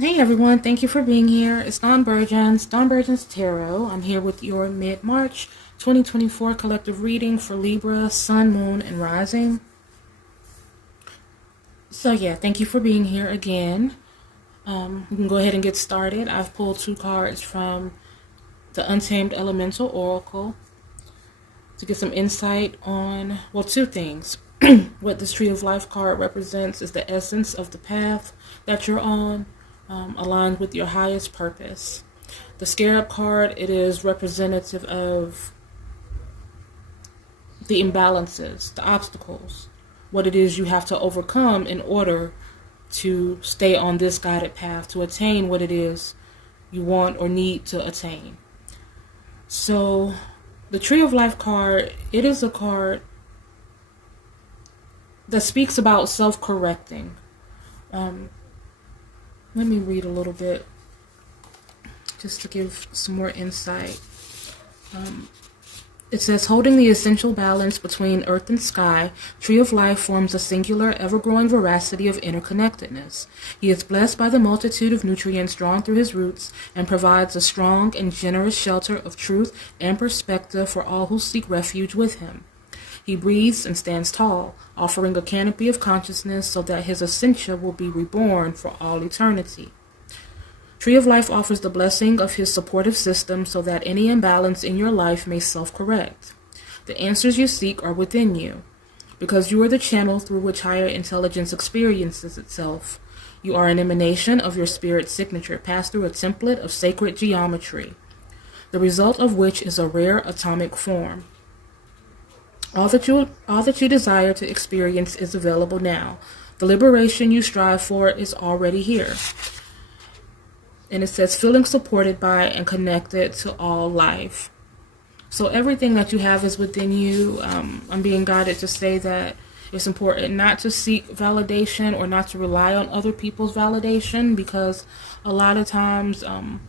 Hey everyone, thank you for being here. It's Dawn Burgeon's Tarot. I'm here with your mid-March 2024 collective reading for Libra, Sun, Moon, and Rising. So yeah, thank you for being here again. We can go ahead and get started. I've pulled 2 cards from the Untamed Elemental Oracle to get some insight on, well, 2 things. What this Tree of Life card represents is the essence of the path that you're on, aligned with your highest purpose. The Scarab card, it is representative of the imbalances, the obstacles, what it is you have to overcome in order to stay on this guided path, to attain what it is you want or need to attain. So the Tree of Life card, it is a card that speaks about self-correcting. Let me read a little bit just to give some more insight. It says, holding the essential balance between earth and sky, Tree of Life forms a singular, ever-growing veracity of interconnectedness. He is blessed by the multitude of nutrients drawn through his roots and provides a strong and generous shelter of truth and perspective for all who seek refuge with him. He breathes and stands tall, offering a canopy of consciousness so that his essentia will be reborn for all eternity. Tree of Life offers the blessing of his supportive system so that any imbalance in your life may self-correct. The answers you seek are within you. Because you are the channel through which higher intelligence experiences itself. You are an emanation of your spirit's signature, passed through a template of sacred geometry, the result of which is a rare atomic form. All that you desire to experience is available now. The liberation you strive for is already here. And it says, feeling supported by and connected to all life. So everything that you have is within you. I'm being guided to say that it's important not to seek validation or not to rely on other people's validation, because a lot of times,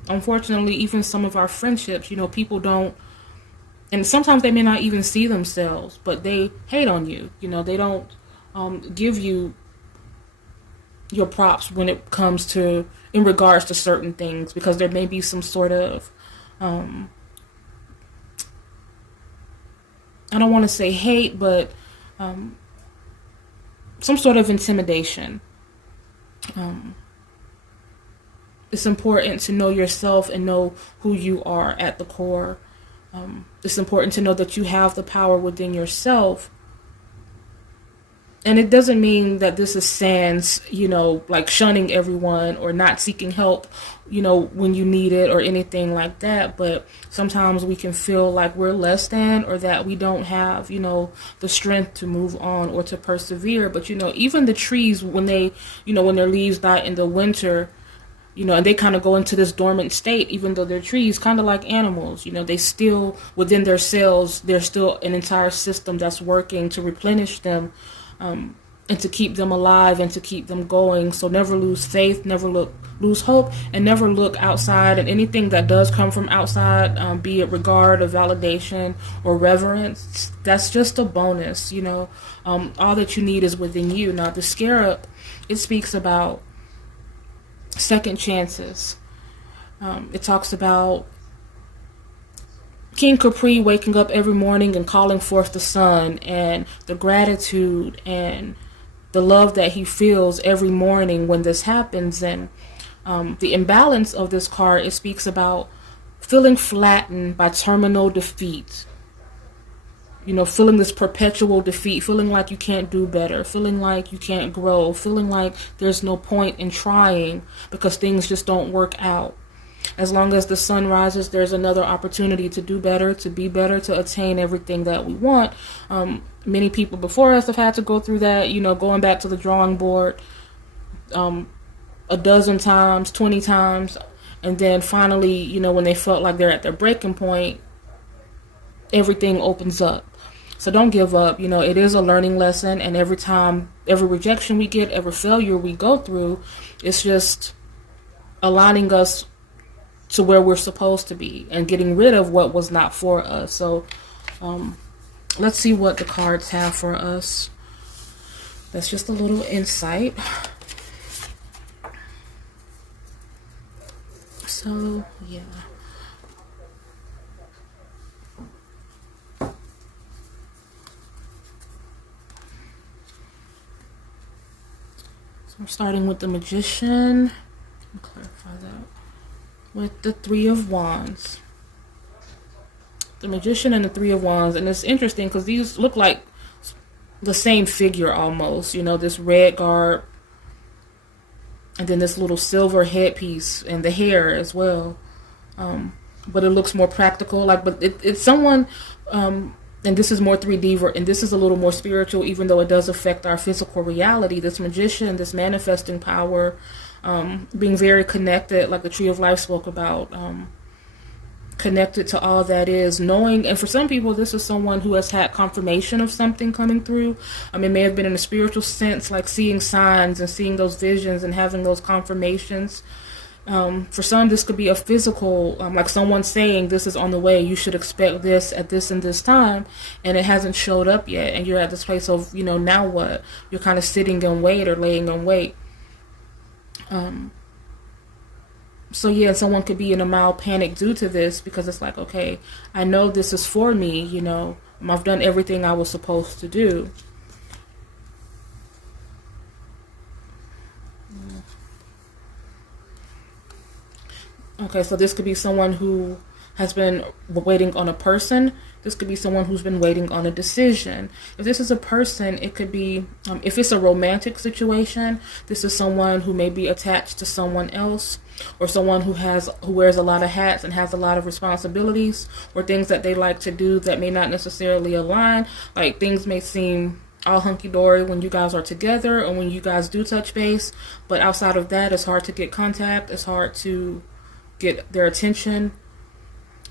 unfortunately, even some of our friendships, people don't, and sometimes they may not even see themselves, but they hate on you. They don't give you your props when it comes to, in regards to certain things, because there may be some sort of, I don't want to say hate, but some sort of intimidation. It's important to know yourself and know who you are at the core. It's important to know that you have the power within yourself. And it doesn't mean that this is sans, like shunning everyone or not seeking help, when you need it or anything like that. But sometimes we can feel like we're less than, or that we don't have, the strength to move on or to persevere. But, even the trees, when they, when their leaves die in the winter, and they kind of go into this dormant state, even though they're trees, kind of like animals. They still, within their cells, there's still an entire system that's working to replenish them, and to keep them alive and to keep them going. So never lose faith, never lose hope, and never look outside. And anything that does come from outside, be it regard or validation or reverence, that's just a bonus. All that you need is within you. Now, the Scarab, it speaks about second chances. It talks about King Capri waking up every morning and calling forth the sun, and the gratitude and the love that he feels every morning when this happens. And the imbalance of this card, it speaks about feeling flattened by terminal defeat. Feeling this perpetual defeat, feeling like you can't do better, feeling like you can't grow, feeling like there's no point in trying because things just don't work out. As long as the sun rises, there's another opportunity to do better, to be better, to attain everything that we want. Many people before us have had to go through that, going back to the drawing board a dozen times, 20 times, and then finally, when they felt like they're at their breaking point, everything opens up. So don't give up. It is a learning lesson, and every time, every rejection we get, every failure we go through, it's just aligning us to where we're supposed to be and getting rid of what was not for us. So let's see what the cards have for us. That's just a little insight. So, yeah. So we're starting with the Magician. Let me clarify that. With the Three of Wands. The Magician and the Three of Wands. And it's interesting because these look like the same figure almost. You know, this red garb. And then this little silver headpiece and the hair as well. But it looks more practical. But it's someone... and this is more 3D, and this is a little more spiritual, even though it does affect our physical reality. This magician, this manifesting power, being very connected, like the Tree of Life spoke about, connected to all that is, knowing, and for some people, this is someone who has had confirmation of something coming through. It may have been in a spiritual sense, like seeing signs and seeing those visions and having those confirmations. For some, this could be a physical, like someone saying this is on the way, you should expect this at this and this time, and it hasn't showed up yet, and you're at this place of, now what? You're kind of sitting in wait or laying in wait. So yeah, someone could be in a mild panic due to this, because it's like, okay, I know this is for me, I've done everything I was supposed to do. Okay, so this could be someone who has been waiting on a person. This could be someone who's been waiting on a decision. If this is a person, it could be, if it's a romantic situation, this is someone who may be attached to someone else, or someone who wears a lot of hats and has a lot of responsibilities, or things that they like to do that may not necessarily align. Like things may seem all hunky-dory when you guys are together or when you guys do touch base, but outside of that, it's hard to get contact. It's hard to get their attention.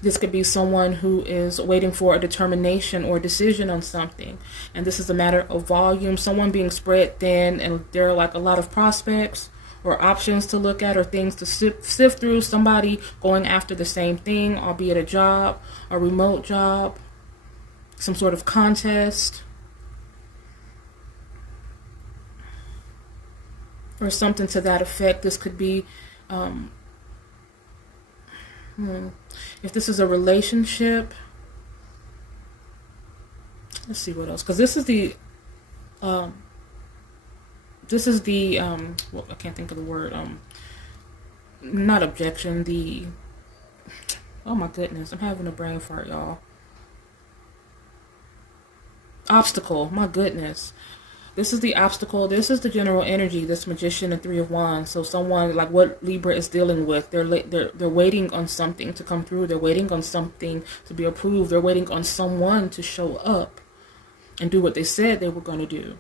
This could be someone who is waiting for a determination or decision on something, and this is a matter of volume. Someone being spread thin, and there are like a lot of prospects or options to look at or things to sift through. Somebody going after the same thing, albeit a job, a remote job, some sort of contest, or something to that effect. This could be if this is a relationship, let's see what else, because this is the well, I can't think of the word, not objection, oh my goodness, I'm having a brain fart, y'all. Obstacle, my goodness. This is the obstacle. This is the general energy, this Magician and Three of Wands. So someone, like what Libra is dealing with, they're waiting on something to come through. They're waiting on something to be approved. They're waiting on someone to show up and do what they said they were going to do.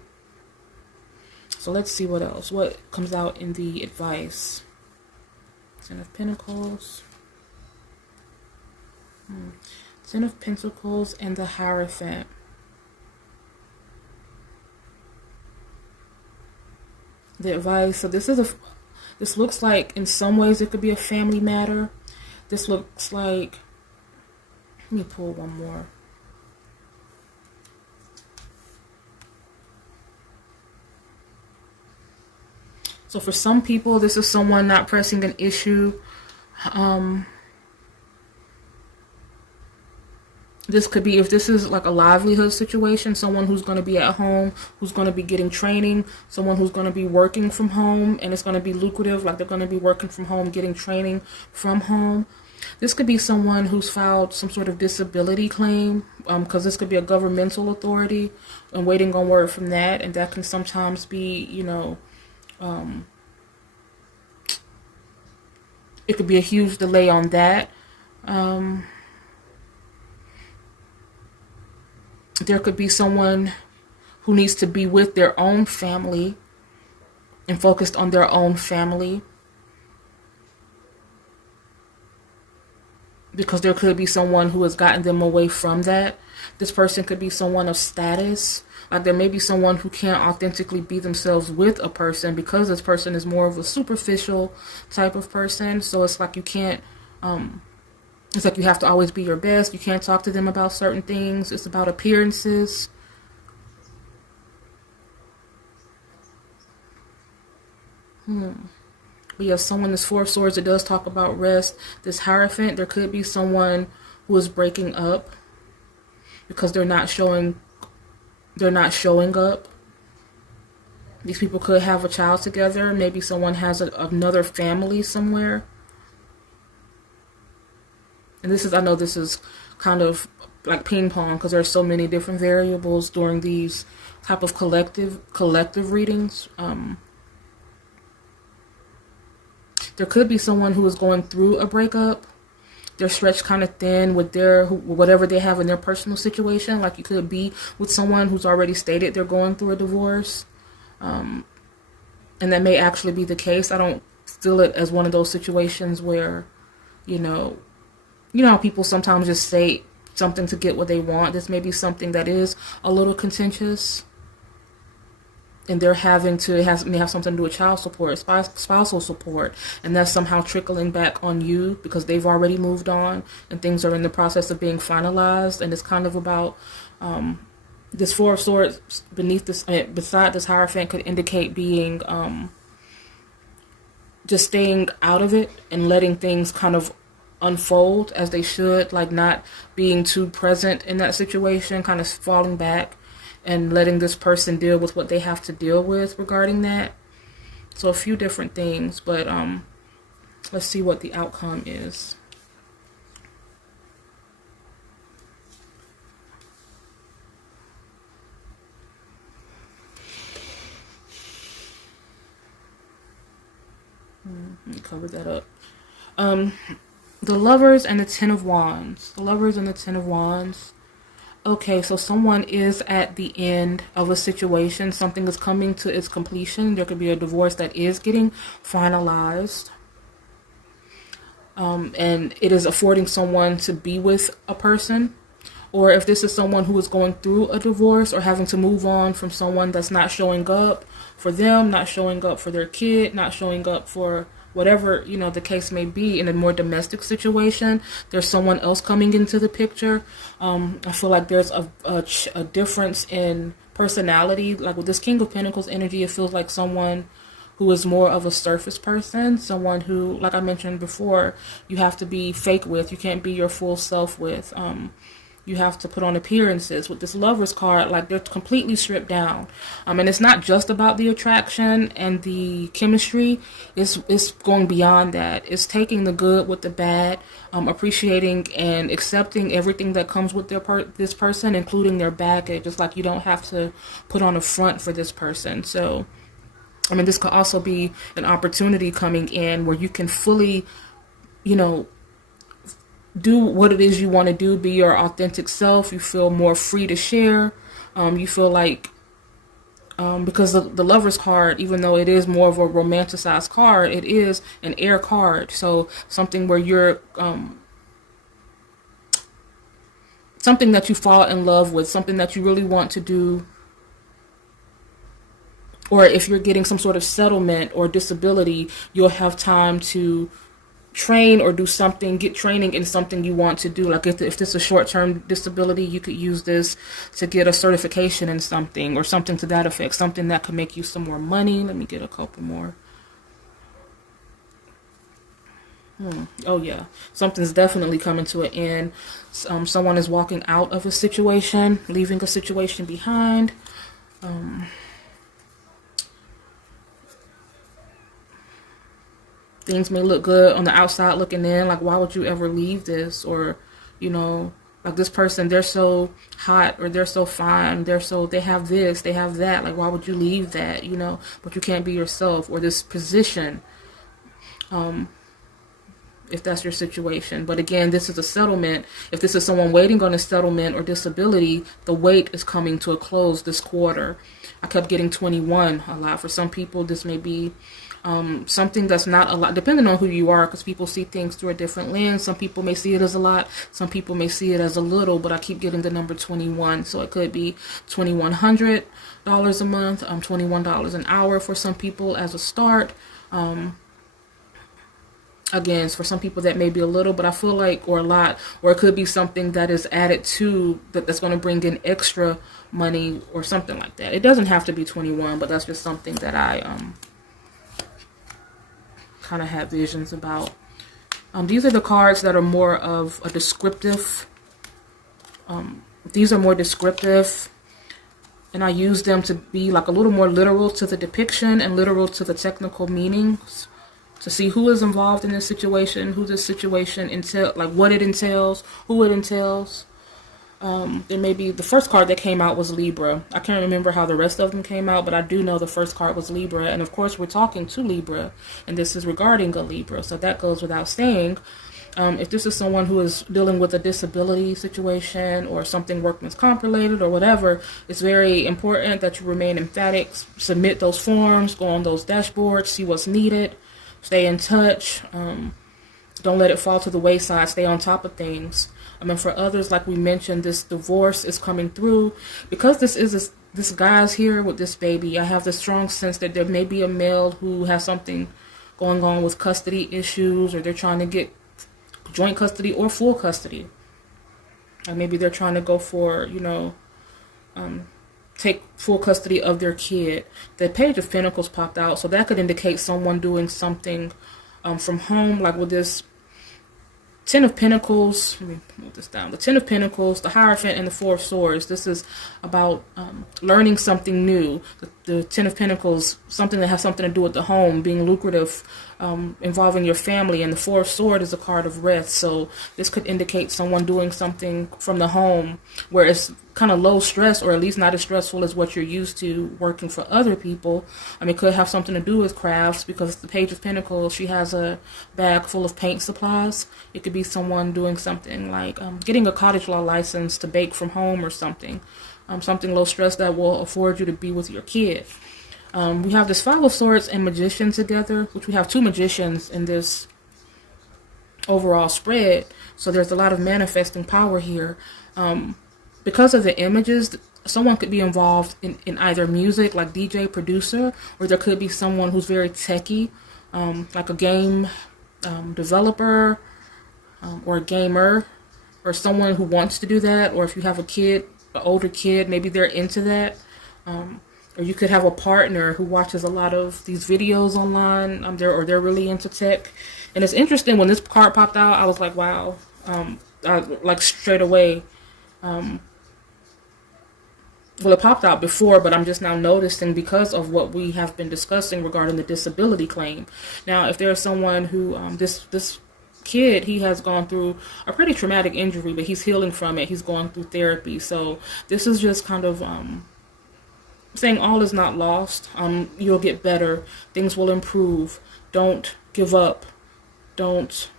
So let's see what else. What comes out in the advice? Ten of Pentacles. Ten of Pentacles and the Hierophant. The advice. So this looks like in some ways it could be a family matter. This looks like, let me pull one more. So for some people, this is someone not pressing an issue. This could be, if this is like a livelihood situation, someone who's going to be at home, who's going to be getting training, someone who's going to be working from home, and it's going to be lucrative, like they're going to be working from home, getting training from home. This could be someone who's filed some sort of disability claim, because this could be a governmental authority and waiting on word from that, and that can sometimes be, it could be a huge delay on that. There could be someone who needs to be with their own family and focused on their own family, because there could be someone who has gotten them away from that. This person could be someone of status. Like there may be someone who can't authentically be themselves with a person because this person is more of a superficial type of person. So it's like you can't, it's like you have to always be your best. You can't talk to them about certain things. It's about appearances. But yeah, someone, this Four of Swords, it does talk about rest. This Hierophant, there could be someone who is breaking up because they're not showing up. These people could have a child together. Maybe someone has another family somewhere. And this is, I know this is kind of like ping pong because there are so many different variables during these type of collective readings. There could be someone who is going through a breakup. They're stretched kind of thin with whatever they have in their personal situation. Like you could be with someone who's already stated they're going through a divorce. And that may actually be the case. I don't feel it as one of those situations where, you know how people sometimes just say something to get what they want. This may be something that is a little contentious. And they're may have something to do with child support, spousal support. And that's somehow trickling back on you because they've already moved on and things are in the process of being finalized. And it's kind of about this Four of Swords beside this Hierophant could indicate being just staying out of it and letting things kind of unfold as they should, like not being too present in that situation, kind of falling back and letting this person deal with what they have to deal with regarding that. So a few different things, but let's see what the outcome is. Let me cover that up. The Lovers and the Ten of Wands. The Lovers and the Ten of Wands. Okay, so someone is at the end of a situation. Something is coming to its completion. There could be a divorce that is getting finalized. And it is affording someone to be with a person. Or if this is someone who is going through a divorce or having to move on from someone that's not showing up for them, not showing up for their kid, not showing up for whatever, the case may be in a more domestic situation, there's someone else coming into the picture. I feel like there's a difference in personality. Like with this King of Pentacles energy, it feels like someone who is more of a surface person, someone who, like I mentioned before, you have to be fake with. You can't be your full self with. You have to put on appearances. With this Lovers card, like they're completely stripped down. And it's not just about the attraction and the chemistry. It's going beyond that. It's taking the good with the bad, appreciating and accepting everything that comes with this person, including their baggage. It's like you don't have to put on a front for this person. So, this could also be an opportunity coming in where you can fully, do what it is you want to do, be your authentic self. You feel more free to share. You feel like, because the Lovers card, even though it is more of a romanticized card, it is an air card. So something where you're, something that you fall in love with, something that you really want to do. Or if you're getting some sort of settlement or disability, you'll have time to train or do something, get training in something you want to do. Like if this is a short-term disability, you could use this to get a certification in something or something to that effect, something that could make you some more money. Let me get a couple more. Oh yeah, something's definitely coming to an end. Someone is walking out of a situation, leaving a situation behind. Things may look good on the outside looking in, like why would you ever leave this? Or, like this person, they're so hot or they're so fine, they have this, they have that, like why would you leave that, but you can't be yourself. Or this position, if that's your situation. But again, this is a settlement. If this is someone waiting on a settlement or disability, the wait is coming to a close this quarter. I kept getting 21 a lot. For some people, this may be something that's not a lot, depending on who you are, because people see things through a different lens. Some people may see it as a lot, some people may see it as a little, but I keep getting the number 21. So it could be $2,100 a month, $21 an hour for some people as a start. Again, for some people that may be a little, but I feel like, or a lot, or it could be something that is added to that's going to bring in extra money or something like that. It doesn't have to be 21, but that's just something that I kind of had visions about. These are the cards that are more of a descriptive. These are more descriptive, and I use them to be like a little more literal to the depiction and literal to the technical meanings, to see who is involved in this situation, who this situation entails, like what it entails, who it entails. There may be, the first card that came out was Libra. I can't remember how the rest of them came out, but I do know the first card was Libra. And of course, we're talking to Libra, and this is regarding a Libra. So that goes without saying. If this is someone who is dealing with a disability situation or something workman's comp related or whatever, it's very important that you remain emphatic, submit those forms, go on those dashboards, see what's needed, stay in touch. Don't let it fall to the wayside. Stay on top of things. I mean, for others, like we mentioned, this divorce is coming through. Because this guy's here with this baby, I have the strong sense that there may be a male who has something going on with custody issues, or they're trying to get joint custody or full custody. Or maybe they're trying to go for, take full custody of their kid. The Page of Pentacles popped out, so that could indicate someone doing something from home, like with this Ten of Pentacles. Let me move this down. The Ten of Pentacles, the Hierophant, and the Four of Swords. This is about learning something new. The Ten of Pentacles, something that has something to do with the home, being lucrative, involving your family. And the Four of Swords is a card of rest. So this could indicate someone doing something from the home where it's kind of low stress, or at least not as stressful as what you're used to working for other people. I mean, it could have something to do with crafts, because the Page of Pentacles, she has a bag full of paint supplies. It could be someone doing something like getting a cottage law license to bake from home or something. Something low stress that will afford you to be with your kid. We have this Five of Swords and Magician together, which we have two magicians in this overall spread. So there's a lot of manifesting power here. Because of the images, someone could be involved in either music, like DJ, producer, or there could be someone who's very techie, like a game developer, or a gamer, or someone who wants to do that. Or if you have a kid, an older kid, maybe they're into that. Or you could have a partner who watches a lot of these videos online, or they're really into tech. And it's interesting, when this card popped out, I was like, wow, like straight away. Well, it popped out before, but I'm just now noticing because of what we have been discussing regarding the disability claim. Now, if there's someone who, this kid, he has gone through a pretty traumatic injury, but he's healing from it. He's going through therapy. So this is just kind of saying all is not lost. You'll get better. Things will improve. Don't give up. Don't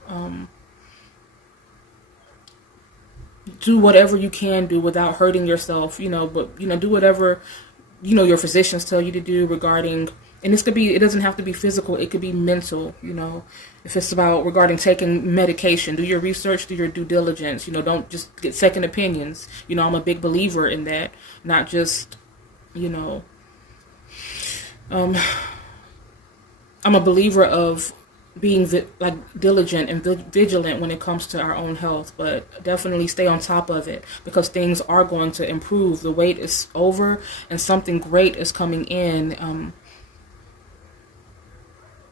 do whatever you can do without hurting yourself, but, do whatever, your physicians tell you to do regarding, and this could be, it doesn't have to be physical, it could be mental, if it's about regarding taking medication, do your research, do your due diligence, don't just get second opinions. I'm a big believer in that, not just, I'm a believer of being diligent and vigilant when it comes to our own health, but definitely stay on top of it, because things are going to improve. The wait is over and something great is coming in.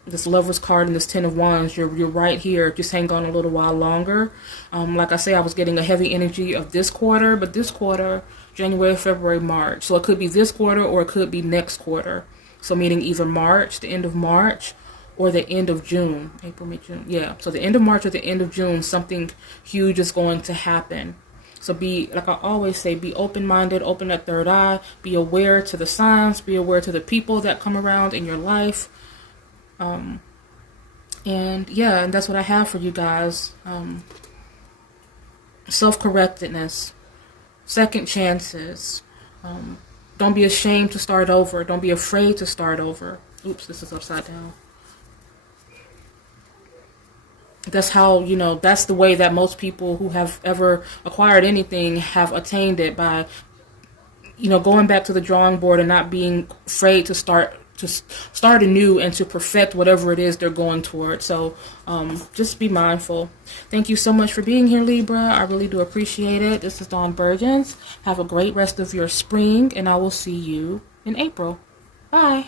This Lover's card and this Ten of Wands, you're right here. Just hang on a little while longer. Like I say, I was getting a heavy energy of this quarter, but this quarter, January, February, March. So it could be this quarter or it could be next quarter. So meaning either March, the end of March, or the end of June. April, May, June. Yeah, so the end of March or the end of June, something huge is going to happen. So be, like I always say, be open-minded, open that third eye, be aware to the signs, be aware to the people that come around in your life. And yeah, and that's what I have for you guys. Self-correctedness, second chances. Don't be ashamed to start over. Don't be afraid to start over. Oops, this is upside down. That's how, that's the way that most people who have ever acquired anything have attained it, by, going back to the drawing board and not being afraid to start anew and to perfect whatever it is they're going toward. So just be mindful. Thank you so much for being here, Libra. I really do appreciate it. This is Dawn Burgins. Have a great rest of your spring, and I will see you in April. Bye.